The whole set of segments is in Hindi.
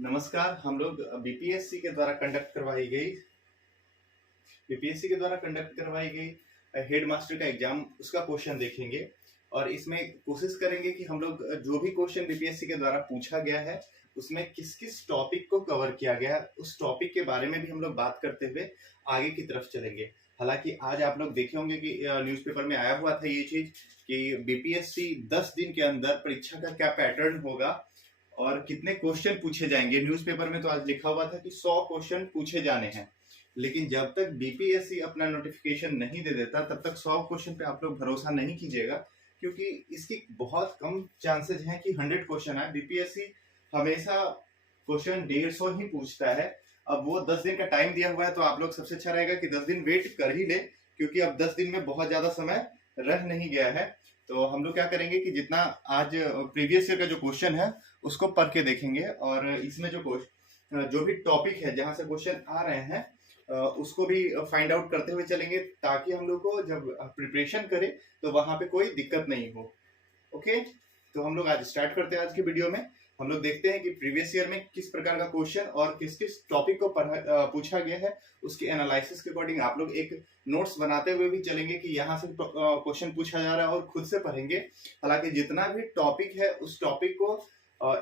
नमस्कार। हम लोग बीपीएससी के द्वारा कंडक्ट करवाई गई हेड मास्टर का एग्जाम उसका क्वेश्चन देखेंगे और इसमें कोशिश करेंगे कि हम लोग जो भी क्वेश्चन बीपीएससी के द्वारा पूछा गया है उसमें किस किस टॉपिक को कवर किया गया है उस टॉपिक के बारे में भी हम लोग बात करते हुए आगे की तरफ चलेंगे। हालांकि आज आप लोग देखे होंगे कि न्यूज़पेपर में आया हुआ था ये चीज कि बीपीएससी 10 दिन के अंदर परीक्षा का क्या पैटर्न होगा और कितने क्वेश्चन पूछे जाएंगे। न्यूज़पेपर में तो आज लिखा हुआ था कि 100 क्वेश्चन पूछे जाने हैं, लेकिन जब तक बीपीएससी अपना नोटिफिकेशन नहीं दे देता तब तक 100 क्वेश्चन पे आप लोग भरोसा नहीं कीजिएगा, क्योंकि इसकी बहुत कम चांसेस हैं कि 100 क्वेश्चन आए। बीपीएससी हमेशा क्वेश्चन 150 ही पूछता है। अब वो 10 दिन का टाइम दिया हुआ है तो आप लोग सबसे अच्छा रहेगा कि 10 दिन वेट कर ही ले, क्योंकि अब 10 दिन में बहुत ज्यादा समय रह नहीं गया है। तो हम लोग क्या करेंगे कि जितना आज प्रीवियस ईयर का जो क्वेश्चन है उसको पढ़ के देखेंगे और इसमें जो भी टॉपिक है जहां से क्वेश्चन आ रहे हैं उसको भी फाइंड आउट करते हुए चलेंगे, ताकि हम लोग को जब प्रिपरेशन करें तो वहां पे कोई दिक्कत नहीं हो। ओके, तो हम लोग आज स्टार्ट करते हैं। आज की वीडियो में हम लोग देखते हैं कि प्रीवियस ईयर में किस प्रकार का क्वेश्चन और किस किस टॉपिक को पूछा गया है, उसके एनालिसिस के अकॉर्डिंग आप लोग एक नोट्स बनाते हुए भी चलेंगे कि यहाँ से क्वेश्चन पूछा जा रहा है और खुद से पढ़ेंगे। हालांकि जितना भी टॉपिक है उस टॉपिक को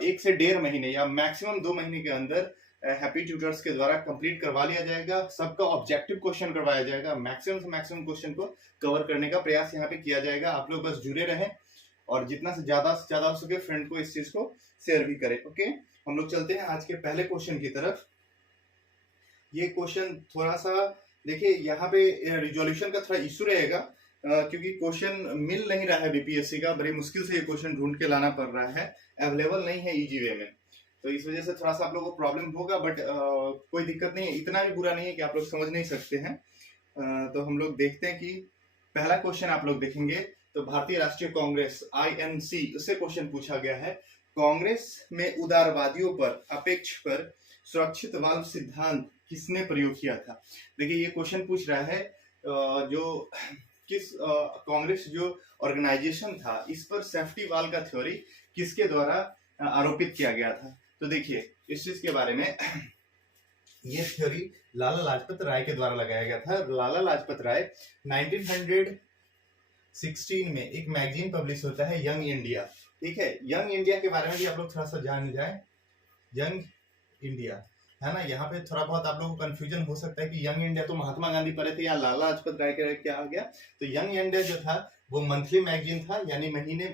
1 से 1.5 महीने या मैक्सिमम 2 महीने के अंदर हैप्पी ट्यूटर्स के द्वारा कंप्लीट करवा लिया जाएगा। सबका ऑब्जेक्टिव क्वेश्चन करवाया जाएगा। मैक्सिमम से मैक्सिमम क्वेश्चन को कवर करने का प्रयास यहाँ पे किया जाएगा। आप लोग बस जुड़े रहें और जितना से ज्यादा हो सके फ्रेंड को इस चीज को शेयर भी करें। ओके, हम लोग चलते हैं आज के पहले क्वेश्चन की तरफ। ये क्वेश्चन थोड़ा सा देखिए, यहाँ पे रिजोल्यूशन का थोड़ा इशू रहेगा क्योंकि क्वेश्चन मिल नहीं रहा है बीपीएससी का। बड़ी मुश्किल से ये क्वेश्चन ढूंढ के लाना पड़ रहा है, अवेलेबल नहीं है इजी वे में, तो इस वजह से थोड़ा सा आप लोगों को प्रॉब्लम होगा। बट कोई दिक्कत नहीं है, इतना भी बुरा नहीं है कि आप लोग समझ नहीं सकते हैं। तो हम लोग देखते हैं कि पहला क्वेश्चन आप लोग देखेंगे तो भारतीय राष्ट्रीय कांग्रेस आईएनसी उससे क्वेश्चन पूछा गया है। कांग्रेस में उदारवादियों पर अपेक्ष पर सुरक्षित वाल्व सिद्धांत किसने प्रयोग किया था। देखिए ये क्वेश्चन पूछ रहा है जो किस कांग्रेस जो ऑर्गेनाइजेशन था इस पर सेफ्टी वाल्व का थ्योरी किसके द्वारा आरोपित किया गया था। तो देखिए इस चीज के बारे में ये थ्योरी लाला लाजपत राय के द्वारा लगाया गया था। लाला लाजपत राय 1916 में एक मैगजीन पब्लिश होता है यंग इंडिया। ठीक है, यंग इंडिया के बारे में भी आप लोग थोड़ा सा जान जाए। यंग इंडिया है ना, यहाँ पे थोड़ा बहुत आप लोगों को कंफ्यूजन हो सकता है कि यंग इंडिया तो महात्मा गांधी पढ़े थे या लाला लाजपत राय के क्या आ गया। तो यंग इंडिया जो था वो मंथली मैगजीन था, यानी महीने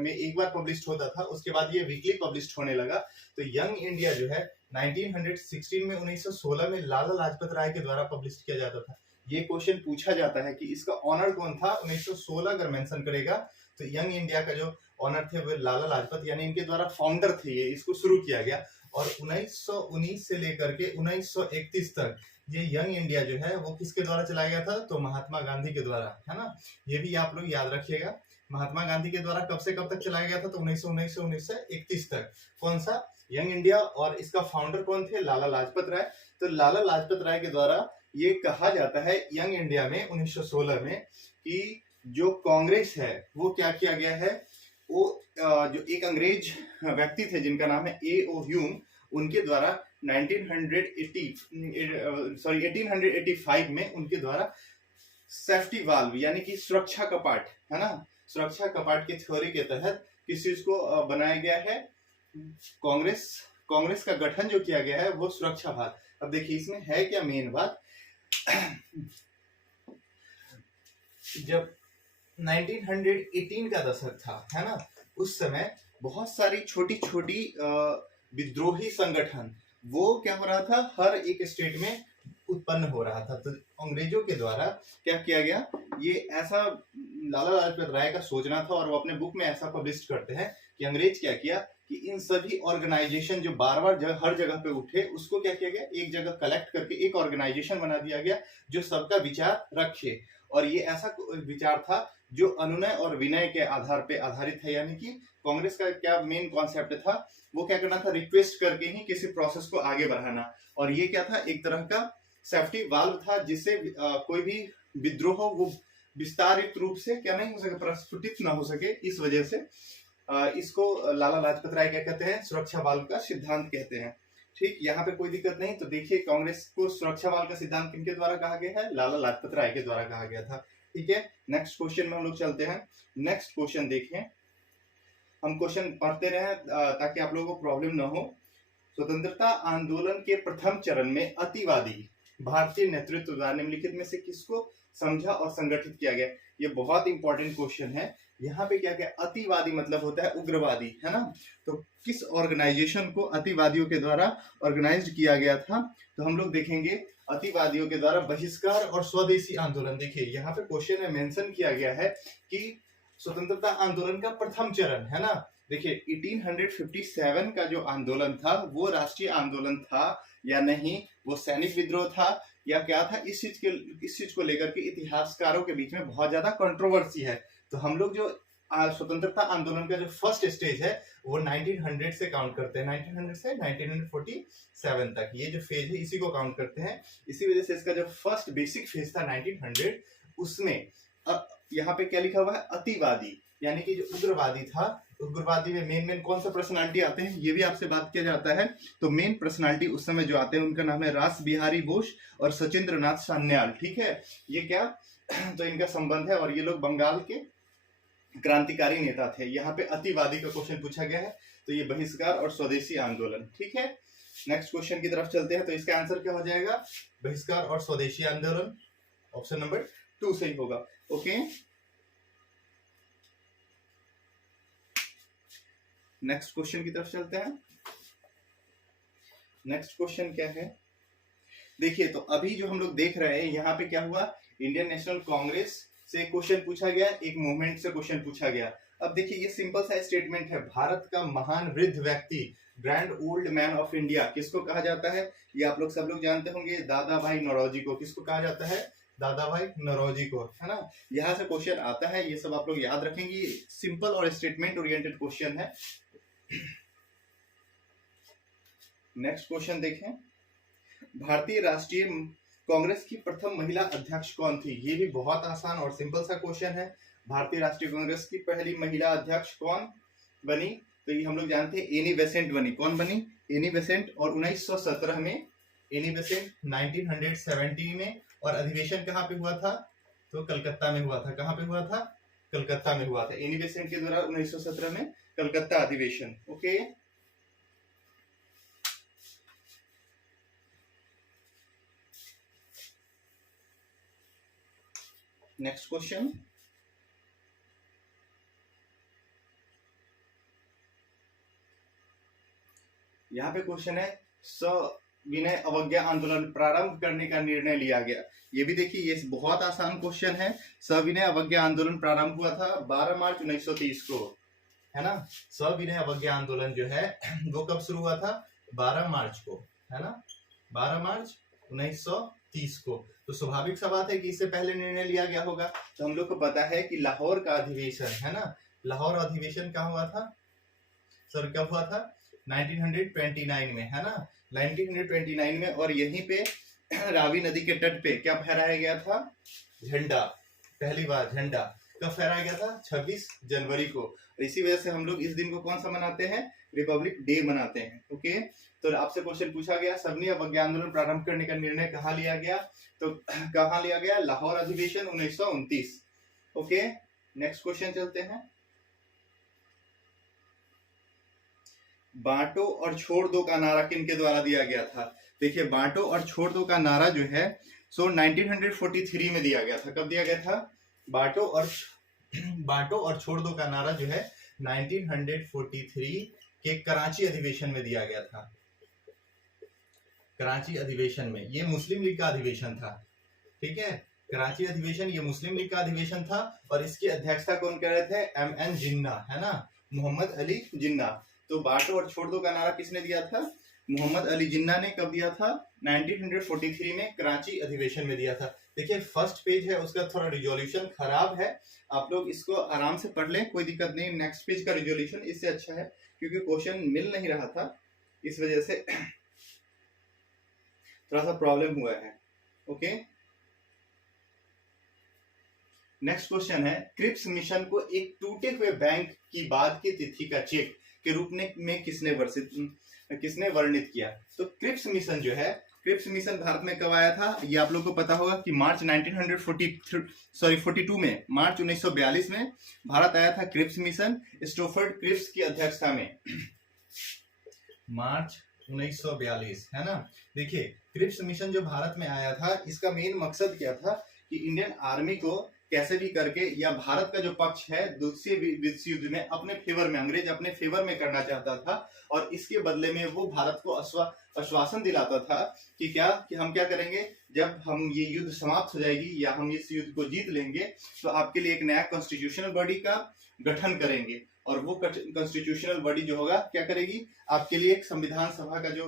में एक बार पब्लिश होता था। उसके बाद ये वीकली पब्लिश होने लगा। तो यंग इंडिया जो है 1916 में 1916 में लाला लाजपत राय के द्वारा पब्लिश किया जाता था। ये क्वेश्चन पूछा जाता है कि इसका ऑनर कौन था 1916 अगर मेंशन करेगा तो यंग इंडिया का जो ऑनर थे वो लाला लाजपत, यानी इनके द्वारा फाउंडर थे। ये इसको शुरू किया गया और 1919 से लेकर के 1931 तक ये यंग इंडिया जो है वो किसके द्वारा चलाया गया था, तो महात्मा गांधी के द्वारा, है ना। ये भी आप लोग याद रखिएगा, महात्मा गांधी के द्वारा कब से कब तक चलाया गया था, तो 1919 से 1931 तक। कौन सा, यंग इंडिया। और इसका फाउंडर कौन थे, लाला लाजपत राय। तो लाला लाजपत राय के द्वारा ये कहा जाता है यंग इंडिया में 1916 में कि जो कांग्रेस है वो क्या किया गया है, वो जो एक अंग्रेज व्यक्ति थे जिनका नाम है A.O. ह्यूम, उनके द्वारा 1885 में उनके द्वारा सेफ्टी वाल्व यानी कि सुरक्षा कपाट, है ना, सुरक्षा कपाट के थ्योरी के तहत किस चीज को बनाया गया है, कांग्रेस का गठन जो किया गया है वो सुरक्षा वाल्व। अब देखिए इसमें है क्या मेन बात, जब 1918 का दशक था, है ना, उस समय बहुत सारी छोटी छोटी विद्रोही संगठन वो क्या हो रहा था, हर एक स्टेट में उत्पन्न हो रहा था। तो अंग्रेजों के द्वारा क्या किया गया, ये ऐसा लाला लाजपत राय का सोचना था और वो अपने बुक में ऐसा पब्लिश करते हैं कि अंग्रेज क्या किया कि इन सभी ऑर्गेनाइजेशन जो बार बार हर जगह पे उठे उसको क्या किया गया, एक जगह कलेक्ट करके एक ऑर्गेनाइजेशन बना दिया गया जो सबका विचार रखे। और ये ऐसा विचार था जो अनुनय और विनय के आधार पे आधारित है, यानी कि कांग्रेस का क्या मेन कॉन्सेप्ट था, वो क्या करना था, रिक्वेस्ट करके ही किसी प्रोसेस को आगे बढ़ाना। और ये क्या था, एक तरह का सेफ्टी वाल्व था जिससे कोई भी विद्रोह हो वो विस्तारित रूप से क्या नहीं हो सके, प्रस्फुटित ना हो सके। इस वजह से इसको लाला लाजपत राय क्या कहते हैं, सुरक्षा वाल्व का सिद्धांत कहते हैं। ठीक, यहाँ पे कोई दिक्कत नहीं। तो देखिए, कांग्रेस को सुरक्षा बल का सिद्धांत किनके द्वारा कहा गया है? लाला लाजपत राय के द्वारा कहा गया था। ठीक है, नेक्स्ट क्वेश्चन में हम लोग चलते हैं। नेक्स्ट क्वेश्चन देखें, हम क्वेश्चन पढ़ते रहे ताकि आप लोगों को प्रॉब्लम ना हो। स्वतंत्रता आंदोलन के प्रथम चरण में अतिवादी भारतीय नेतृत्व द्वारा निम्नलिखित में से किसको समझा और संगठित किया गया? ये बहुत इंपॉर्टेंट क्वेश्चन है। यहाँ पे क्या क्या, अतिवादी मतलब होता है उग्रवादी, है ना। तो किस ऑर्गेनाइजेशन को अतिवादियों के द्वारा ऑर्गेनाइज्ड किया गया था? तो हम लोग देखेंगे अतिवादियों के द्वारा बहिष्कार और स्वदेशी आंदोलन। देखिए यहाँ पे क्वेश्चन में मेंशन किया गया है कि स्वतंत्रता आंदोलन का प्रथम चरण, है ना। देखिए 1857 का जो आंदोलन था वो राष्ट्रीय आंदोलन था या नहीं, वो सैनिक विद्रोह था या क्या था, इस चीज को लेकर के इतिहासकारों के बीच में बहुत ज्यादा कंट्रोवर्सी है। तो हम लोग जो स्वतंत्रता आंदोलन का जो फर्स्ट स्टेज है वो 1900 से काउंट करते हैं, 1900 से 1947 तक, ये जो फेज है इसी को काउंट करते हैं। इसी वजह से इसका जो फर्स्ट बेसिक फेज था 1900, उसमें यहाँ पे क्या लिखा हुआ है? अतिवादी, यानी कि जो उग्रवादी था। उग्रवादी में मेन कौन सा पर्सनालिटी आते हैं, ये भी आपसे बात किया जाता है। तो मेन पर्सनालिटी उस समय जो आते हैं उनका नाम है रास बिहारी बोस और सचिंद्र नाथ सान्याल। ठीक है, ये क्या तो इनका संबंध है और ये लोग बंगाल के क्रांतिकारी नेता थे। यहाँ पे अतिवादी का क्वेश्चन पूछा गया है, तो ये बहिष्कार और स्वदेशी आंदोलन। ठीक है, नेक्स्ट क्वेश्चन की तरफ चलते हैं। तो इसका आंसर क्या हो जाएगा? बहिष्कार और स्वदेशी आंदोलन, ऑप्शन नंबर 2 सही होगा। ओके, नेक्स्ट क्वेश्चन की तरफ चलते हैं। नेक्स्ट क्वेश्चन क्या है? देखिए, तो अभी जो हम लोग देख रहे हैं यहाँ पे क्या हुआ, इंडियन नेशनल कांग्रेस से क्वेश्चन पूछा गया, एक मूवमेंट से क्वेश्चन पूछा गया। अब देखिए ये सिंपल सा स्टेटमेंट है, भारत का महान वृद्ध व्यक्ति, grand old man of India किसको कहा जाता है? ये आप लोग सब लोग जानते होंगे, दादा भाई नौरोजी को। किसको कहा जाता है? दादा भाई नौरोजी को, है ना। यहाँ से क्वेश्चन आता है, ये सब आप लोग याद रखेंगे, सिंपल और स्टेटमेंट ओरिएंटेड क्वेश्चन है। नेक्स्ट क्वेश्चन देखें, भारतीय राष्ट्रीय कांग्रेस की प्रथम महिला अध्यक्ष कौन थी? ये भी बहुत आसान और सिंपल सा क्वेश्चन है। भारतीय राष्ट्रीय कांग्रेस की पहली महिला अध्यक्ष कौन बनी? तो ये हम लोग जानते हैं, एनी बेसेंट बनी। कौन बनी? Annie Besant. और 1917 में एनी बेसेंट, 1970 में, और अधिवेशन कहाँ पे हुआ था? तो कलकत्ता में हुआ था। कहाँ पे हुआ था? कलकत्ता में हुआ था। एनी बेसेंट के द्वारा 1917 में कलकत्ता अधिवेशन। ओके, नेक्स्ट क्वेश्चन, यहाँ पे क्वेश्चन है, सविनय अवज्ञा आंदोलन प्रारंभ करने का निर्णय लिया गया। ये भी देखिए, ये बहुत आसान क्वेश्चन है। सविनय अवज्ञा आंदोलन प्रारंभ हुआ था 12 मार्च 1930 को, है ना। सविनय अवज्ञा आंदोलन जो है वो कब शुरू हुआ था? 12 मार्च को, है ना, 12 मार्च 1930 को। तो स्वाभाविक सा बात है कि इससे पहले निर्णय लिया गया होगा। तो हम लोग को पता है कि लाहौर का अधिवेशन, है ना, लाहौर अधिवेशन कहाँ हुआ था सर? कब हुआ था? 1929 में, है ना, 1929 में। और यहीं पे रावी नदी के तट पे क्या फहराया गया था? झंडा। पहली बार झंडा कब फहराया गया था? 26 जनवरी को। इसी वजह से हम लोग इस दिन को कौन सा मनाते हैं? रिपब्लिक डे मनाते हैं। ओके, तो आपसे क्वेश्चन पूछा गया, सविनय अवज्ञा आंदोलन प्रारंभ करने का निर्णय कहाँ लिया गया? तो कहाँ लिया गया? लाहौर अधिवेशन 1929। ओके, नेक्स्ट क्वेश्चन चलते हैं। बांटो और छोड़ दो का नारा किनके द्वारा दिया गया था? देखिए, बांटो और छोड़ दो का नारा जो है 1943 में दिया गया था। कब दिया गया था? बांटो और छोड़ दो का नारा जो है 1943 के कराची अधिवेशन में दिया गया था। कराची अधिवेशन में, ये मुस्लिम लीग का अधिवेशन था। ठीक है, कराची अधिवेशन ये मुस्लिम लीग का अधिवेशन था। और इसकी अध्यक्षता कौन कर रहे थे? MN जिन्ना, है ना, मोहम्मद अली जिन्ना। तो बांटो और छोड़ दो का नारा किसने दिया था? मोहम्मद अली जिन्ना ने। कब दिया था? 1943 में कराची अधिवेशन में दिया था। देखिए फर्स्ट पेज है उसका थोड़ा रिजोल्यूशन खराब है, आप लोग इसको आराम से पढ़ लें, कोई दिक्कत नहीं। नेक्स्ट पेज का रिजोल्यूशन इससे अच्छा है क्योंकि क्वेश्चन मिल नहीं रहा था, इस वजह से थोड़ा सा प्रॉब्लम हुआ है। ओके, नेक्स्ट क्वेश्चन है, क्रिप्स मिशन को एक टूटे हुए बैंक की बाद की तिथि का चेक के रूप में किसने वर्षित? किसने वर्णित किया? तो क्रिप्स मिशन जो है, क्रिप्स मिशन भारत में कब आया था? ये आप लोग को पता होगा कि मार्च 1942 में, मार्च 1942 में भारत आया था क्रिप्स मिशन, स्टोफर्ड क्रिप्स की अध्यक्षता में। मार्च 1942, है ना। देखिए, क्रिप्स मिशन जो भारत में आया था, इसका मेन मकसद क्या था कि इंडियन आर्मी को कैसे भी करके, या भारत का जो पक्ष है दूसरे विश्व युद्ध में अपने फेवर में, अंग्रेज अपने फेवर में करना चाहता था, और इसके बदले में वो भारत को आश्वासन दिलाता था कि क्या, कि हम क्या करेंगे, जब हम ये युद्ध समाप्त हो जाएगी या हम इस युद्ध को जीत लेंगे तो आपके लिए एक नया कॉन्स्टिट्यूशनल बॉडी का गठन करेंगे, और वो कॉन्स्टिट्यूशनल बॉडी जो होगा क्या करेगी, आपके लिए एक संविधान सभा का जो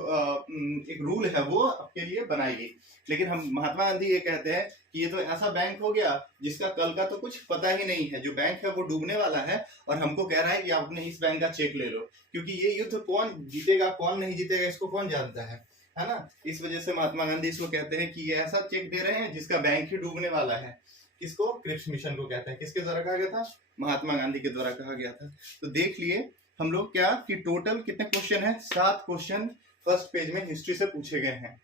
एक रूल है वो आपके लिए बनाएगी। लेकिन हम महात्मा गांधी ये कहते हैं कि ये तो ऐसा बैंक हो गया जिसका कल का तो कुछ पता ही नहीं है, जो बैंक है वो डूबने वाला है, और हमको कह रहा है कि आप अपने इस बैंक का चेक ले लो, क्योंकि ये युद्ध कौन जीतेगा कौन नहीं जीतेगा इसको कौन जानता है ना। इस वजह से महात्मा गांधी इसको कहते हैं कि ये ऐसा चेक दे रहे हैं जिसका बैंक ही डूबने वाला है। किसको? क्रिप्स मिशन को कहते हैं। किसके द्वारा कहा गया था? महात्मा गांधी के द्वारा कहा गया था। तो देख लिए हम लोग क्या कि टोटल कितने क्वेश्चन है? 7 क्वेश्चन फर्स्ट पेज में हिस्ट्री से पूछे गए हैं।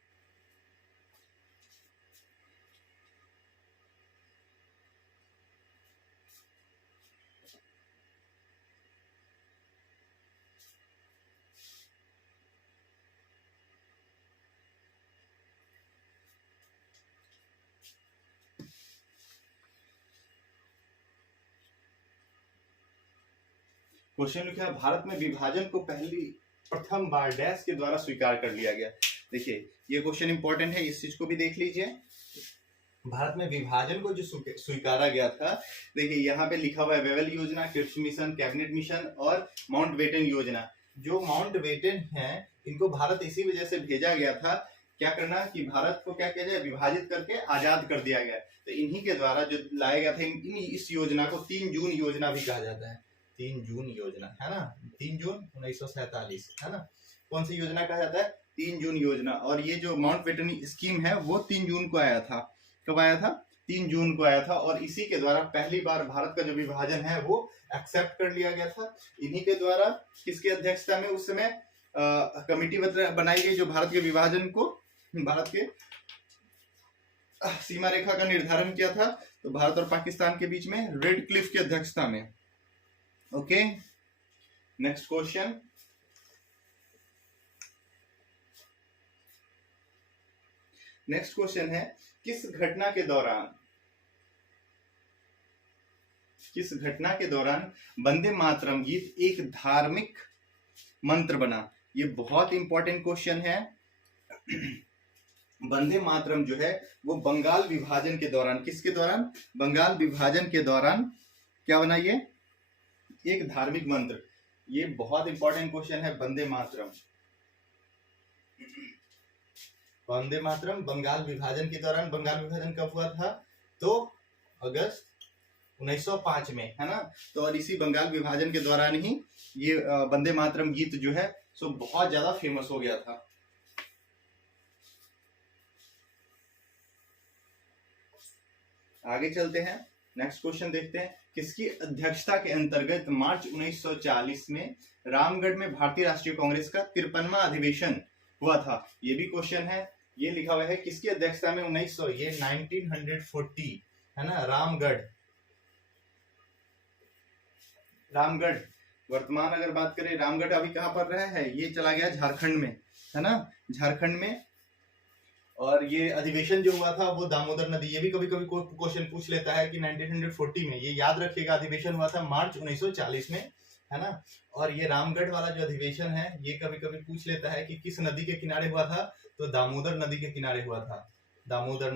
क्वेश्चन लिखा है, भारत में विभाजन को प्रथम बार डैश के द्वारा स्वीकार कर लिया गया। देखिए, ये क्वेश्चन इंपॉर्टेंट है, इस चीज को भी देख लीजिए। भारत में विभाजन को जो स्वीकारा गया था, देखिए यहाँ पे लिखा हुआ है वेवेल योजना, क्रिप्स मिशन, कैबिनेट मिशन और माउंटबेटन योजना। जो माउंटबेटन है, इनको भारत इसी वजह से भेजा गया था, क्या करना कि भारत को क्या किया जाए, विभाजित करके आजाद कर दिया गया। तो इन्हीं के द्वारा जो लाया गया था, इस योजना को 3 जून योजना भी कहा जाता है। 3 जून योजना, है ना, 3 जून 1947, है ना। कौन सी योजना कहा जाता है? 3 जून योजना। और ये जो माउंटबेटन स्कीम है वो 3 जून को आया था। कब आया था? 3 जून को आया था, और इसी के द्वारा पहली बार भारत का जो विभाजन है वो एक्सेप्ट कर लिया गया था। इन्हीं के द्वारा किसकी अध्यक्षता में उस समय कमेटी बनाई गई जो भारत के विभाजन को, भारत के सीमा रेखा का निर्धारण किया था। तो भारत और पाकिस्तान के बीच में रेड क्लिफ की अध्यक्षता में। Okay, next question. Next question है, किस घटना के दौरान वंदे मातरम गीत एक धार्मिक मंत्र बना? ये बहुत इंपॉर्टेंट क्वेश्चन है। वंदे मातरम जो है वो बंगाल विभाजन के दौरान, किसके दौरान? बंगाल विभाजन के दौरान क्या बना? ये एक धार्मिक मंत्र। ये बहुत इंपॉर्टेंट क्वेश्चन है। वंदे मातरम, वंदे मातरम बंगाल विभाजन के दौरान। बंगाल विभाजन कब हुआ था? तो अगस्त 1905 में, है ना। तो और इसी बंगाल विभाजन के दौरान ही ये वंदे मातरम गीत जो है सो बहुत ज्यादा फेमस हो गया था। आगे चलते हैं, नेक्स्ट क्वेश्चन देखते हैं। किसकी अध्यक्षता के अंतर्गत मार्च 1940 में रामगढ़ में भारतीय राष्ट्रीय कांग्रेस का 53वां अधिवेशन हुआ था? ये भी क्वेश्चन है। ये लिखा हुआ है किसकी अध्यक्षता में? 1940, है ना। रामगढ़ वर्तमान अगर बात करें, रामगढ़ अभी कहाँ पर रहा है? ये चला गया झारखंड में, है ना, झारखंड में। और ये अधिवेशन जो हुआ था वो दामोदर नदी, ये भी कभी कभी क्वेश्चन पूछ लेता है कि 1940 में, ये याद रखिएगा, अधिवेशन हुआ था मार्च 1940 में, है ना। और ये रामगढ़ वाला जो अधिवेशन है ये कभी कभी पूछ लेता है कि किस नदी के किनारे हुआ था? तो दामोदर नदी के किनारे हुआ था। दामोदर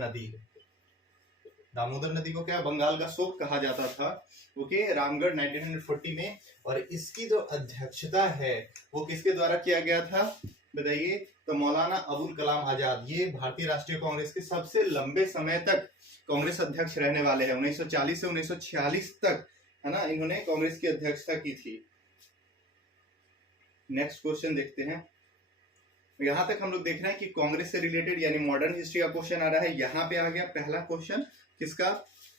नदी को क्या बंगाल का शोक कहा जाता था। ओके, रामगढ़ 1940 में। और इसकी जो अध्यक्षता है वो किसके द्वारा किया गया था बताइए? तो मौलाना अबुल कलाम आजाद, ये भारतीय राष्ट्रीय कांग्रेस के सबसे लंबे समय तक कांग्रेस अध्यक्ष रहने वाले हैं। 1940 से 1946 तक, है ना, इन्होंने कांग्रेस की अध्यक्षता की थी। नेक्स्ट क्वेश्चन देखते हैं। यहां तक हम लोग देख रहे हैं कि कांग्रेस से रिलेटेड यानी मॉडर्न हिस्ट्री का क्वेश्चन आ रहा है। यहाँ पे आ गया पहला क्वेश्चन किसका?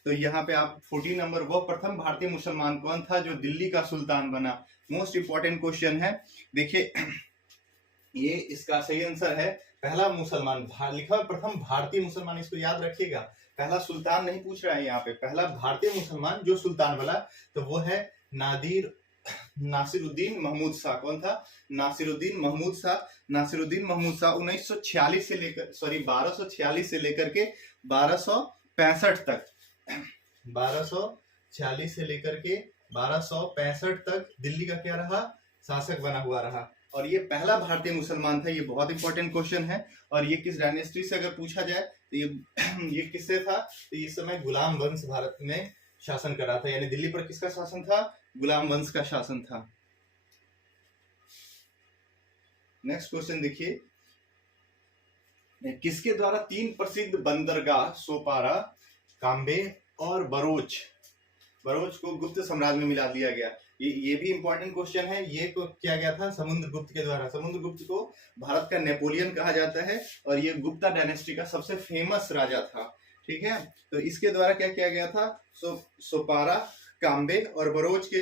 तो यहाँ पे आप 14 नंबर, वो प्रथम भारतीय मुसलमान कौन था जो दिल्ली का सुल्तान बना? मोस्ट इंपॉर्टेंट क्वेश्चन है। देखिए ये इसका सही आंसर है पहला मुसलमान। लिखा है प्रथम भारतीय मुसलमान, इसको याद रखिएगा। पहला सुल्तान नहीं पूछ रहा है यहाँ पे, पहला भारतीय मुसलमान जो सुल्तान बना तो वो है नासिरुद्दीन महमूद शाह। कौन था? नासिरुद्दीन महमूद शाह। नासिरुद्दीन महमूद शाह 1946 से लेकर 1246 से लेकर के 1265 तक 1246 से लेकर के 1265 तक दिल्ली का क्या रहा? शासक बना हुआ रहा। और ये पहला भारतीय मुसलमान था। ये बहुत इंपॉर्टेंट क्वेश्चन है। और ये किस डायनेस्टी से अगर पूछा जाए तो ये किससे था? तो इस समय गुलाम वंश भारत में शासन कर रहा था, यानी दिल्ली पर किसका शासन था? गुलाम वंश का शासन था। नेक्स्ट क्वेश्चन देखिए, किसके द्वारा 3 प्रसिद्ध बंदरगाह सोपारा, काम्बे और बरोच को गुप्त साम्राज्य में मिला दिया गया? ये भी इंपॉर्टेंट क्वेश्चन है। ये को किया गया था समुद्रगुप्त के द्वारा। समुद्रगुप्त को भारत का नेपोलियन कहा जाता है और ये गुप्ता डायनेस्टी का सबसे फेमस राजा था। ठीक है, तो इसके द्वारा क्या किया गया था? सोपारा, काम्बे और बरोच के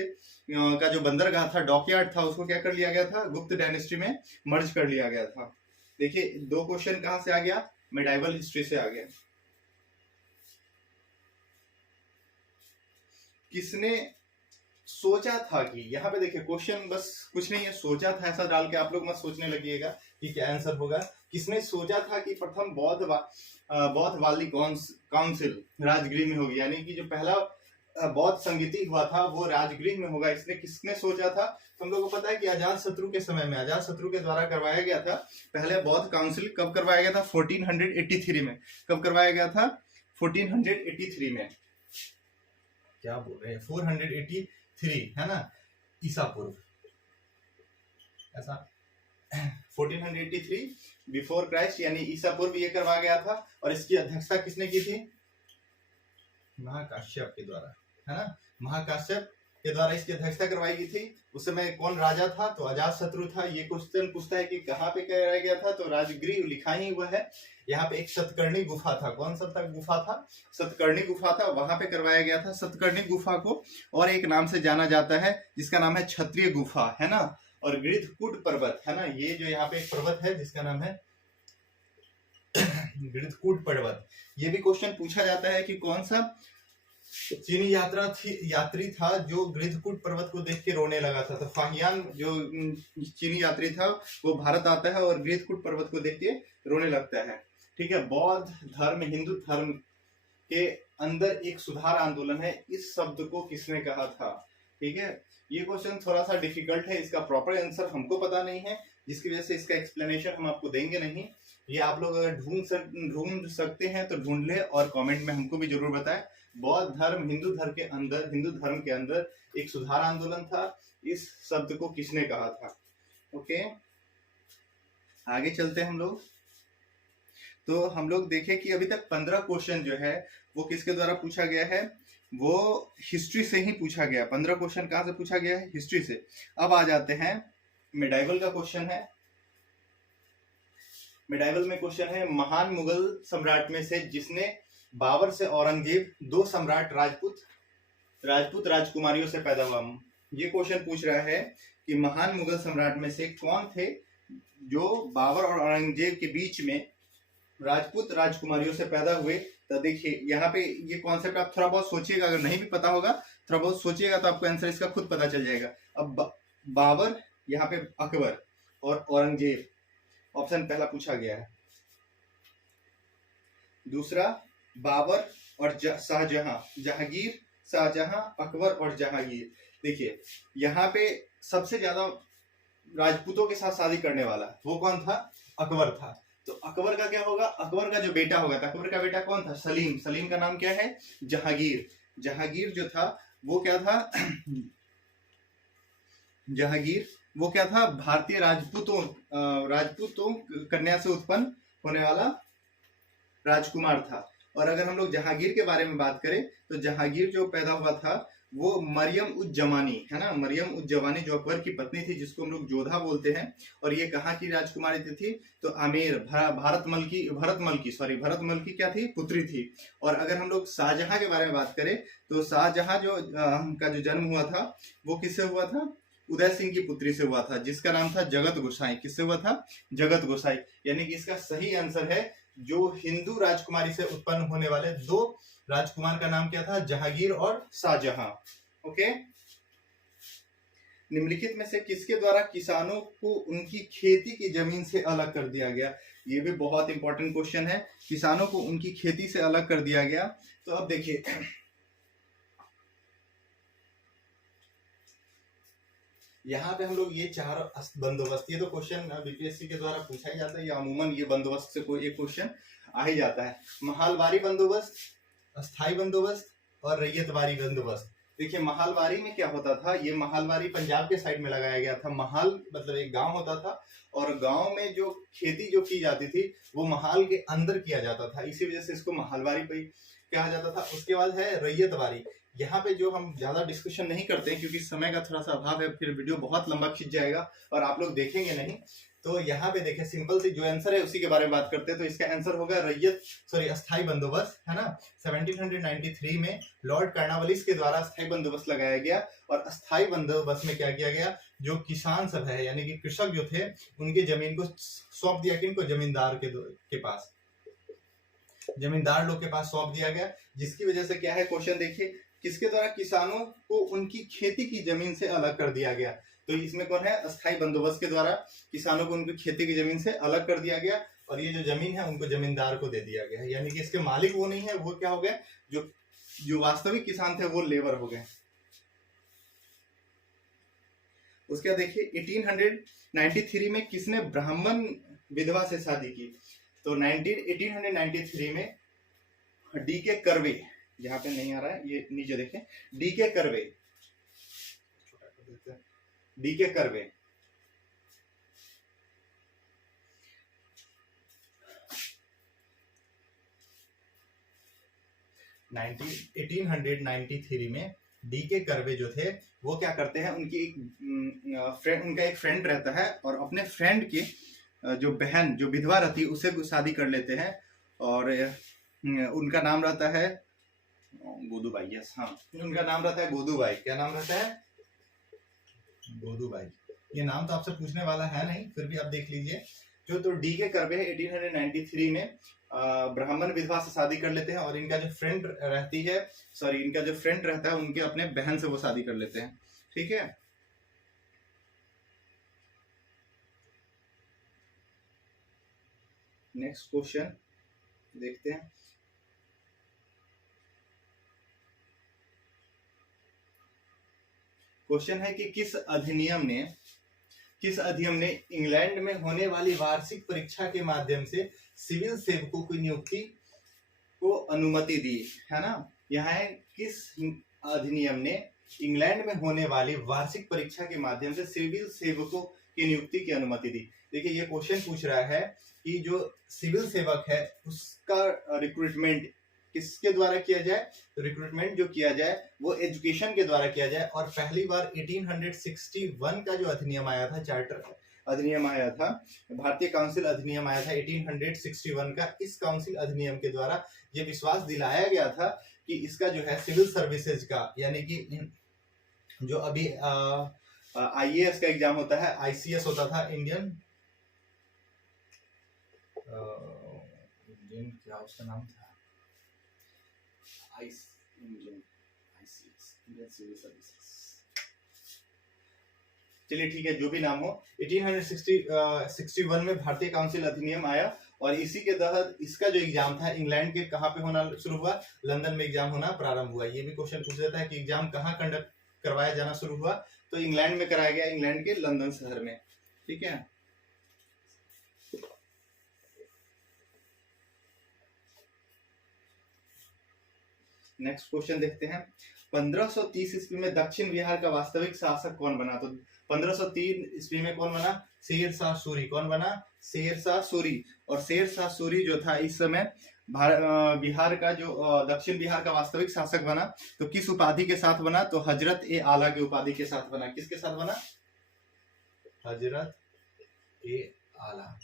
का जो बंदरगाह था, डॉकयार्ड था, उसको क्या कर लिया गया था? गुप्त डायनेस्टी में मर्ज कर लिया गया था। देखिए 2 क्वेश्चन कहां से आ गया? मेडाइवल हिस्ट्री से आ गया। किसने सोचा था कि, यहाँ पे देखिए क्वेश्चन बस कुछ नहीं है, सोचा था ऐसा डाल के आप लोग मत सोचने लगिएगा कि क्या आंसर होगा। किसने सोचा था कि प्रथम बौद्ध वाली काउंसिल राजगृह में होगी, यानी कि जो पहला बौद्ध संगीति हुआ था वो राजगृह में होगा, इसने किसने सोचा था? तो हम लोगों को पता है कि अजातशत्रु के समय में, अजातशत्रु के द्वारा करवाया गया था पहले बौद्ध काउंसिल। कब करवाया गया था? 1483 में। कब करवाया गया था? 1483 में। क्या बोल रहे हैं? 483 है ना, ईसा पूर्व, ऐसा 1483 बिफोर क्राइस्ट, यानी ईसा पूर्व ये करवाया गया था। और इसकी अध्यक्षता किसने की थी? महाकाश्यप के द्वारा, है ना, महाकाश्यप के द्वारा इसकी अध्यक्षता करवाई गई थी। उस समय कौन राजा था? तो अजातशत्रु था। ये क्वेश्चन पूछता है कि कहाँ पे कराया गया था? तो राजगृह लिखा ही हुआ है। यहाँ पे एक सतकर्णी गुफा था। कौन सा था गुफा था? सतकर्णी गुफा था, वहां पे करवाया गया था। सतकर्णी गुफा को और एक नाम से जाना जाता है जिसका नाम है क्षत्रिय गुफा, है ना, और गृद्धकूट पर्वत, है ना, ये जो यहाँ पे एक पर्वत है जिसका नाम है गृद्धकूट पर्वत। ये भी क्वेश्चन पूछा जाता है कि कौन सा चीनी यात्री था जो गृद्धकूट पर्वत को देख के रोने लगा था। तो फाहियान जो चीनी यात्री था वो भारत आता है और गृद्धकूट पर्वत को देख के रोने लगता है। ठीक है, बौद्ध धर्म हिंदू धर्म के अंदर एक सुधार आंदोलन है, इस शब्द को किसने कहा था? ठीक है, ये क्वेश्चन थोड़ा सा डिफिकल्ट है, इसका प्रॉपर आंसर हमको पता नहीं है, जिसकी वजह से इसका एक्सप्लेनेशन हम आपको देंगे नहीं। ये आप लोग अगर ढूंढ सकते हैं तो ढूंढ ले और कमेंट में हमको भी जरूर बताएं। बौद्ध धर्म हिंदू धर्म के अंदर एक सुधार आंदोलन था, इस शब्द को किसने कहा था? ओके, आगे चलते हैं हम लोग। तो हम लोग देखें कि अभी तक 15 क्वेश्चन जो है वो किसके द्वारा पूछा गया है? वो हिस्ट्री से ही पूछा गया। 15 क्वेश्चन कहाँ से पूछा गया है? हिस्ट्री से। अब आ जाते हैं मेडाइवल का क्वेश्चन है। मेडाइवल में क्वेश्चन है, महान मुगल सम्राट में से जिसने बाबर से औरंगजेब, 2 सम्राट राजपूत राजकुमारियों से पैदा हुआ। ये क्वेश्चन पूछ रहा है कि महान मुगल सम्राट में से कौन थे जो बाबर और औरंगजेब के बीच में राजपूत राजकुमारियों से पैदा हुए? तो देखिए यहाँ पे ये कॉन्सेप्ट आप थोड़ा बहुत सोचिएगा, अगर नहीं भी पता होगा थोड़ा बहुत सोचिएगा तो आपको आंसर इसका खुद पता चल जाएगा। अब बाबर, यहाँ पे अकबर और औरंगजेब, ऑप्शन पहला पूछा गया है। दूसरा बाबर और शाहजहां, जहांगीर, शाहजहां, अकबर और जहांगीर। देखिए यहाँ पे सबसे ज्यादा राजपूतों के साथ शादी करने वाला वो कौन था? अकबर था। तो अकबर का क्या होगा? अकबर का जो बेटा होगा, अकबर का बेटा कौन था? सलीम। सलीम का नाम क्या है? जहांगीर। जहांगीर जो था वो क्या था? जहांगीर वो क्या था? भारतीय राजपूतों कन्या से उत्पन्न होने वाला राजकुमार था। और अगर हम लोग जहांगीर के बारे में बात करें तो जहांगीर जो पैदा हुआ था वो मरियम उज जमानी, है ना, मरियम उज जमानी जो अकबर की पत्नी थी, जिसको हम लोग जोधा बोलते हैं। और ये कहाँ की राजकुमारी थी? तो आमेर, भरतमल की क्या थी? पुत्री थी। और अगर हम लोग शाहजहां के बारे में बात करें तो शाहजहां जो का जो जन्म हुआ था वो किससे हुआ था? उदय सिंह की पुत्री से हुआ था, जिसका नाम था जगत गोसाई। किससे हुआ था? जगत गोसाई। यानी कि इसका सही आंसर है जो हिंदू राजकुमारी से उत्पन्न होने वाले दो राजकुमार का नाम क्या था? जहांगीर और शाहजहां। ओके। निम्नलिखित में से किसके द्वारा किसानों को उनकी खेती की जमीन से अलग कर दिया गया? ये भी बहुत इंपॉर्टेंट क्वेश्चन है। किसानों को उनकी खेती से अलग कर दिया गया। तो अब देखिए, यहाँ पे हम लोग ये चार बंदोबस्त, ये तो क्वेश्चन बीपीएससी के द्वारा पूछा ही जाता है, या अमूमन ये बंदोबस्त से कोई एक क्वेश्चन आ ही जाता है। महालवारी बंदोबस्त, अस्थाई बंदोबस्त और रैयतवारी बंदोबस्त। देखिए महालवारी में क्या होता था, ये महालवारी पंजाब के साइड में लगाया गया था। महाल मतलब एक गांव होता था, और गांव में जो खेती जो की जाती थी वो महाल के अंदर किया जाता था, इसी वजह से इसको महालवारी पे कहा जाता था। उसके बाद है रैयतवारी। यहाँ पे जो हम ज्यादा डिस्कशन नहीं करते हैं क्योंकि समय का थोड़ा सा अभाव है, फिर वीडियो बहुत लंबा खिंच जाएगा और आप लोग देखेंगे नहीं। तो यहाँ पे देखें, सिंपल सी जो आंसर है उसी के बारे में बात करते हैं। तो इसका आंसर होगा अस्थाई बंदोबस्त, है ना। 1793 में लॉर्ड कर्नवालिस के द्वारा अस्थाई बंदोबस्त लगाया गया, और अस्थाई बंदोबस्त में क्या किया गया, जो किसान सब है यानी कि कृषक जो थे उनके जमीन को सौंप दिया, किनको? जमींदार के पास, जमींदार लोग के पास सौंप दिया गया। जिसकी वजह से क्या है, क्वेश्चन देखिए, किसके द्वारा किसानों को उनकी खेती की जमीन से अलग कर दिया गया? तो इसमें कौन है? अस्थाई बंदोबस्त के द्वारा किसानों को उनकी खेती की जमीन से अलग कर दिया गया, और ये जो जमीन है उनको जमींदार को दे दिया गया। यानी कि इसके मालिक वो नहीं है, वो क्या हो गए, जो वास्तविक किसान थे वो लेबर हो गए। उसके बाद देखिए 1893 में किसने ब्राह्मण विधवा से शादी की? तो 1893 में डी.के. कर्वे, यहाँ पे नहीं आ रहा है, ये नीचे देखें, डी.के. Curve, DK. कर्वे 1893 में डी.के. कर्वे जो थे वो क्या करते हैं, उनकी उनका एक फ्रेंड रहता है, और अपने फ्रेंड की जो बहन जो विधवा रहती है उससे शादी कर लेते हैं, और उनका नाम रहता है गोदूबाई। यस, हाँ, उनका नाम रहता है गोदूबाई। क्या नाम रहता है? गोदूबाई। ये नाम तो आपसे पूछने वाला है नहीं, फिर भी आप देख लीजिए। जो तो डी.के. कर्वे है 1893 में ब्राह्मण विधवा से शादी कर लेते हैं, और इनका जो फ्रेंड रहती है, इनका जो फ्रेंड रहता है उनके अपने बहन से वो शादी कर लेते हैं। ठीक है। नेक्स्ट क्वेश्चन देखते हैं। क्वेश्चन है कि किस अधिनियम ने इंग्लैंड में होने वाली वार्षिक परीक्षा के माध्यम से सिविल सेवकों की नियुक्ति को अनुमति दी, है ना। यहाँ है किस अधिनियम ने इंग्लैंड में होने वाली वार्षिक परीक्षा के माध्यम से सिविल सेवकों की नियुक्ति की अनुमति दी? देखिए ये क्वेश्चन पूछ रहा है कि जो सिविल सेवक है उसका रिक्रूटमेंट किसके द्वारा किया जाए? तो रिक्रूटमेंट जो किया जाए वो एजुकेशन के द्वारा किया जाए। और पहली बार 1861 का जो अधिनियम आया था, चार्टर अधिनियम आया था, भारतीय काउंसिल अधिनियम आया था 1861 का। इस काउंसिल अधिनियम के द्वारा ये विश्वास दिलाया गया था कि इसका जो है सिविल सर्विसेज का, यानी कि जो अभी आईएएस का एग्जाम होता है, आईसीएस होता था, इंडियन क्या उसका नाम था, चलिए ठीक है, जो भी नाम हो, 1861 में भारतीय काउंसिल अधिनियम आया, और इसी के तहत इसका जो एग्जाम था इंग्लैंड के कहाँ पे होना शुरू हुआ? लंदन में एग्जाम होना प्रारंभ हुआ। ये भी क्वेश्चन पूछ देता है कि एग्जाम कहाँ कंडक्ट करवाया जाना शुरू हुआ? तो इंग्लैंड में कराया गया, इंग्लैंड के लंदन शहर में। ठीक है। नेक्स्ट क्वेश्चन देखते हैं। 1530 ईस्वी में दक्षिण बिहार का वास्तविक शासक कौन बना? तो 1503 ईस्वी में कौन बना? शेरशाह सूरी। कौन बना? शेरशाह सूरी। और शेरशाह सूरी जो था इस समय बिहार का जो दक्षिण बिहार का वास्तविक शासक बना, तो किस उपाधि के साथ बना? तो हजरत ए आला की उपाधि के साथ बना। किसके साथ बना? हजरत ए आला।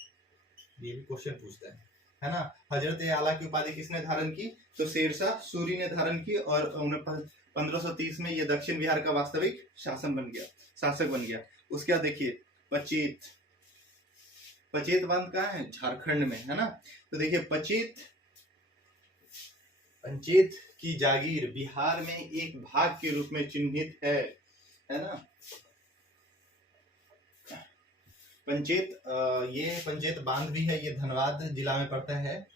ये भी क्वेश्चन पूछता है ना। हजरत ए आला की उपाधि किसने धारण की? तो शेरशाह सूरी ने धारण की, और उन्हें 1530 में ये दक्षिण बिहार का वास्तविक शासक बन गया। उसके बाद देखिए पचेत बांध कहाँ है, झारखंड में, है ना। तो देखिए पंचेत की जागीर बिहार में एक भाग के रूप में चिन्हित है ना। ये पंचेत बांध भी है, ये धनबाद जिला में पड़ता है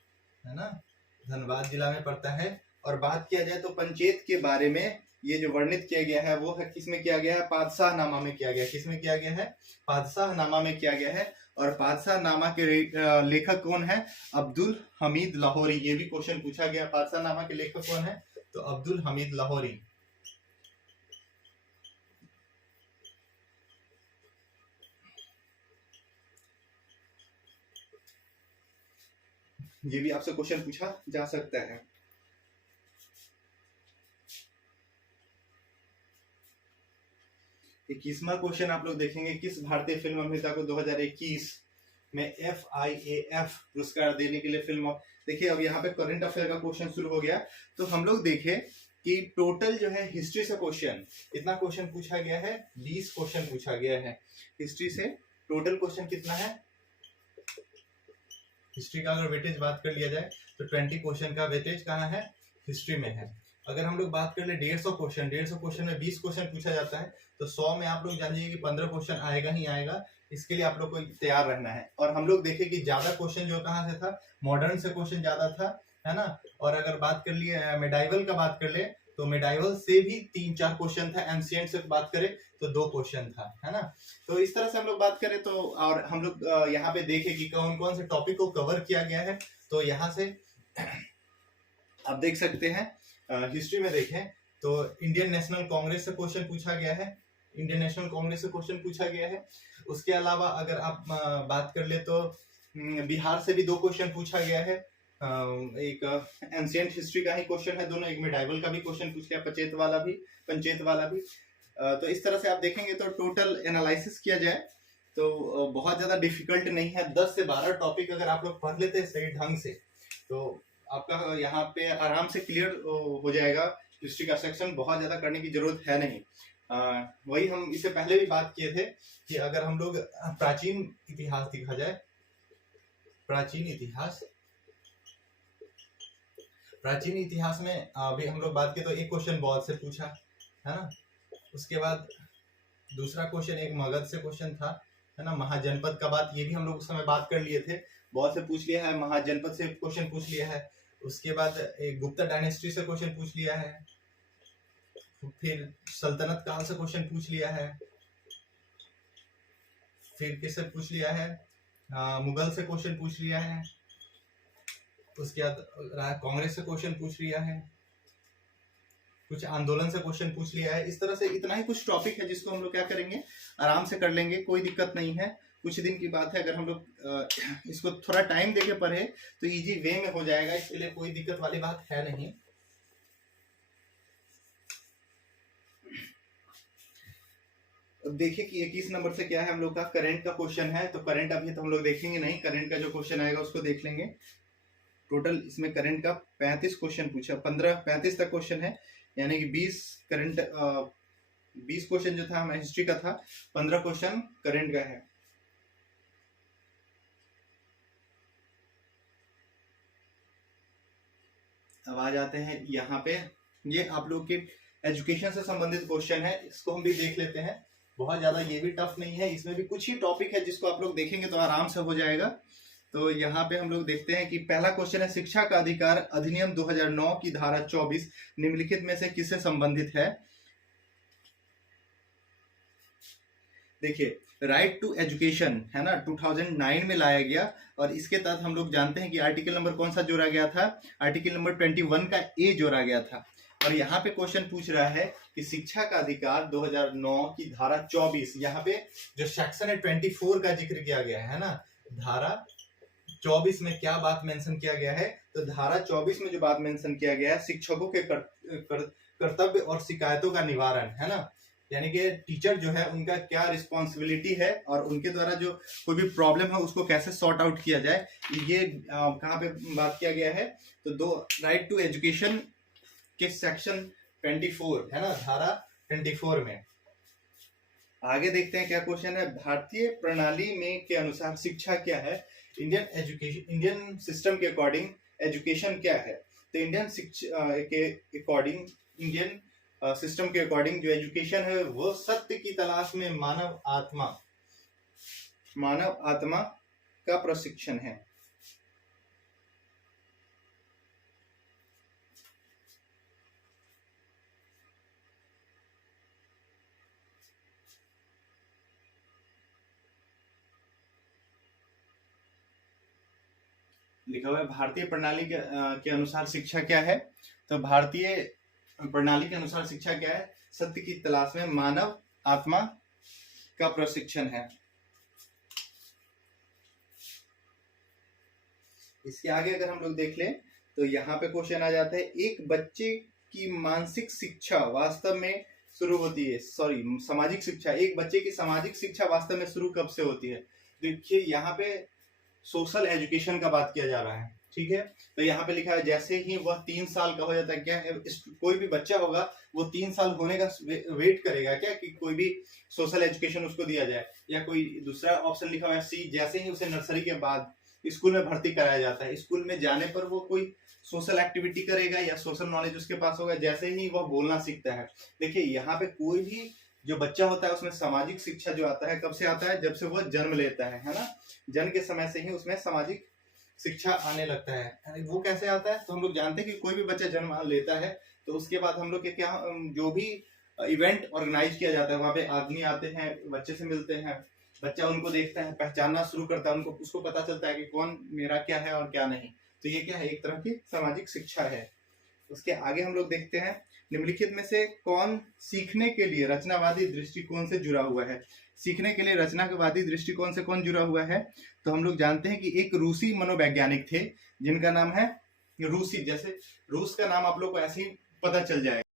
ना, धनबाद जिला में पड़ता है। और बात किया जाए तो पंचेत के बारे में ये जो वर्णित किया गया है वो है किसमें किया गया है, पातशाहनामा में किया गया है। किसमें किया गया है, पातशाहनामा में किया गया है। और पातशाहनामा के लेखक कौन है, अब्दुल हमीद लाहौरी। ये भी क्वेश्चन पूछा गया, पातशाहनामा के लेखक कौन है, तो अब्दुल हमीद लाहौरी। ये भी आपसे क्वेश्चन पूछा जा सकता है। इक्कीसवां क्वेश्चन आप लोग देखेंगे, किस भारतीय फिल्म अभिनेता को 2021 में FIAF पुरस्कार देने के लिए फिल्म। देखिए अब यहाँ पे करंट अफेयर का क्वेश्चन शुरू हो गया। तो हम लोग देखें कि टोटल जो है हिस्ट्री से क्वेश्चन, इतना क्वेश्चन पूछा गया है, 20 क्वेश्चन पूछा गया है हिस्ट्री से। टोटल क्वेश्चन कितना है हिस्ट्री का, अगर वेटेज बात कर लिया जाए तो 20 क्वेश्चन का वेटेज कहाँ है, हिस्ट्री में है। अगर हम लोग बात कर ले 150 क्वेश्चन में 20 क्वेश्चन पूछा जाता है, तो 100 में आप लोग जानिए कि 15 क्वेश्चन आएगा ही आएगा। इसके लिए आप लोग को तैयार रहना है। और हम लोग देखें कि ज्यादा क्वेश्चन जो कहाँ से था, मॉडर्न से क्वेश्चन ज्यादा था, है ना। और अगर बात कर लिए मेडाइवल का बात कर ले तो मेडाइवल से भी 3-4 क्वेश्चन था, एंशिएंट से बात करें तो 2 क्वेश्चन था, है ना। तो इस तरह से हम लोग बात करें तो, और हम लोग यहाँ पे देखें कि कौन कौन से टॉपिक को कवर किया गया है। तो यहाँ से आप देख सकते हैं, हिस्ट्री में देखें तो इंडियन नेशनल कांग्रेस से क्वेश्चन पूछा गया है, इंडियन नेशनल कांग्रेस से क्वेश्चन पूछा गया है। उसके अलावा अगर आप बात कर ले तो बिहार से भी 2 क्वेश्चन पूछा गया है। एक एंशिएंट हिस्ट्री का ही क्वेश्चन है दोनों, एक मेडाइवल का भी क्वेश्चन पूछ लिया, पंचेत वाला भी। तो इस तरह से आप देखेंगे तो टोटल एनालिसिस किया जाए तो बहुत ज्यादा डिफिकल्ट नहीं है। 10 से 12 टॉपिक अगर आप लोग पढ़ लेते हैं सही ढंग से तो आपका यहाँ पे आराम से क्लियर हो जाएगा। हिस्ट्री का सेक्शन बहुत ज्यादा करने की जरूरत है नहीं। वही हम इससे पहले भी बात किए थे कि अगर हम लोग प्राचीन इतिहास देखा जाए, प्राचीन इतिहास में अभी हम लोग बात किए तो एक क्वेश्चन बौद्ध से पूछा, है ना। उसके बाद दूसरा क्वेश्चन एक मगध से क्वेश्चन था, है ना। महाजनपद का बात ये भी हम लोग उस समय बात कर लिए थे, बौद्ध से पूछ लिया है, महाजनपद से क्वेश्चन पूछ लिया है। उसके बाद एक गुप्ता डायनेस्टी से क्वेश्चन पूछ लिया है, फिर सल्तनत काल से क्वेश्चन पूछ लिया है, फिर किससे पूछ लिया है, मुगल से क्वेश्चन पूछ लिया है। उसके बाद कांग्रेस से क्वेश्चन पूछ लिया है, कुछ आंदोलन से क्वेश्चन पूछ लिया है। इस तरह से इतना ही कुछ टॉपिक है जिसको हम लोग क्या करेंगे, आराम से कर लेंगे, कोई दिक्कत नहीं है। कुछ दिन की बात है, अगर हम लोग इसको थोड़ा टाइम देके पढ़े तो इजी वे में हो जाएगा, इसके लिए कोई दिक्कत वाली बात है नहीं। देखिए कि 21 नंबर से क्या है हम लोग का करंट का क्वेश्चन है। तो करंट अभी तो हम लोग देखेंगे नहीं, करंट का जो क्वेश्चन आएगा उसको देख लेंगे। टोटल इसमें करंट का 35 क्वेश्चन पूछा, 35 तक क्वेश्चन है, यानी कि 20 क्वेश्चन जो था हमारा हिस्ट्री का था, 15 क्वेश्चन करंट का है। अब आ जाते हैं यहाँ पे, ये आप लोग के एजुकेशन से संबंधित क्वेश्चन है, इसको हम भी देख लेते हैं। बहुत ज्यादा ये भी टफ नहीं है, इसमें भी कुछ ही टॉपिक है जिसको आप लोग देखेंगे तो आराम से हो जाएगा। तो यहाँ पे हम लोग देखते हैं कि पहला क्वेश्चन है, शिक्षा का अधिकार अधिनियम 2009 की धारा 24 निम्नलिखित में से किससे संबंधित है। देखिए राइट टू एजुकेशन है ना, 2009 में लाया गया, और इसके तहत हम लोग जानते हैं कि आर्टिकल नंबर कौन सा जोड़ा गया था, आर्टिकल नंबर 21 का ए जोड़ा गया था। और यहाँ पे क्वेश्चन पूछ रहा है कि शिक्षा का अधिकार 2009 की धारा 24, यहाँ पे जो सेक्शन है 24 का जिक्र किया गया है ना, धारा 24 में क्या बात मेंशन किया गया है, तो धारा 24 में जो बात मेंशन किया गया है, शिक्षकों के कर्तव्य और शिकायतों का निवारण, है ना। यानी कि टीचर जो है उनका क्या रिस्पॉन्सिबिलिटी है और उनके द्वारा जो कोई भी प्रॉब्लम है उसको कैसे सॉर्ट आउट किया जाए, ये कहाँ पे बात किया गया है। तो राइट टू एजुकेशन के सेक्शन 24 है ना, धारा 24 में। आगे देखते हैं क्या क्वेश्चन है। भारतीय प्रणाली में के अनुसार शिक्षा क्या है? इंडियन सिस्टम के अकॉर्डिंग एजुकेशन क्या है? तो इंडियन सिस्टम के अकॉर्डिंग जो एजुकेशन है वो सत्य की तलाश में मानव आत्मा का प्रशिक्षण है। लिखा हुआ है भारतीय प्रणाली के अनुसार शिक्षा क्या है? तो भारतीय प्रणाली के अनुसार शिक्षा क्या है? सत्य की तलाश में मानव आत्मा का प्रशिक्षण है। इसके आगे अगर हम लोग देख लें तो यहाँ पे क्वेश्चन आ जाता है, एक बच्चे की मानसिक शिक्षा वास्तव में शुरू होती है, सामाजिक शिक्षा, एक बच्चे की सामाजिक शिक्षा वास्तव में शुरू कब से होती है? देखिए यहाँ पे सोशल एजुकेशन का बात किया जा रहा है, ठीक है। तो यहाँ पे लिखा है जैसे ही वह 3 साल का हो जाता है, क्या है, कोई भी बच्चा होगा वो 3 साल होने का वेट करेगा क्या कि कोई भी सोशल एजुकेशन उसको दिया जाए, या कोई दूसरा ऑप्शन लिखा हुआ है सी, जैसे ही उसे नर्सरी के बाद स्कूल में भर्ती कराया जाता है, स्कूल में जाने पर वो कोई सोशल एक्टिविटी करेगा या सोशल नॉलेज उसके पास होगा जैसे ही वह बोलना सीखता है। देखिए यहाँ पे कोई भी जो बच्चा होता है उसमें सामाजिक शिक्षा जो आता है कब से आता है? जब से वह जन्म लेता है ना, जन्म के समय से ही उसमें सामाजिक शिक्षा आने लगता है। वो कैसे आता है? तो हम लोग जानते हैं कि कोई भी बच्चा जन्म लेता है तो उसके बाद हम लोग के क्या जो भी इवेंट ऑर्गेनाइज किया जाता है, वहाँ पे आदमी आते हैं, बच्चे से मिलते हैं, बच्चा उनको देखता है, पहचानना शुरू करता है, उसको पता चलता है कि कौन मेरा क्या है और क्या नहीं। तो ये क्या है? एक तरह की सामाजिक शिक्षा है। उसके आगे हम लोग देखते हैं, निम्नलिखित में से कौन सीखने के लिए रचनावादी दृष्टिकोण से जुड़ा हुआ है? सीखने के लिए रचनावादी दृष्टिकोण से कौन जुड़ा हुआ है? तो हम लोग जानते हैं कि एक रूसी मनोवैज्ञानिक थे जिनका नाम है रूसी, जैसे रूस का नाम आप लोग को ऐसे ही पता चल जाएगा।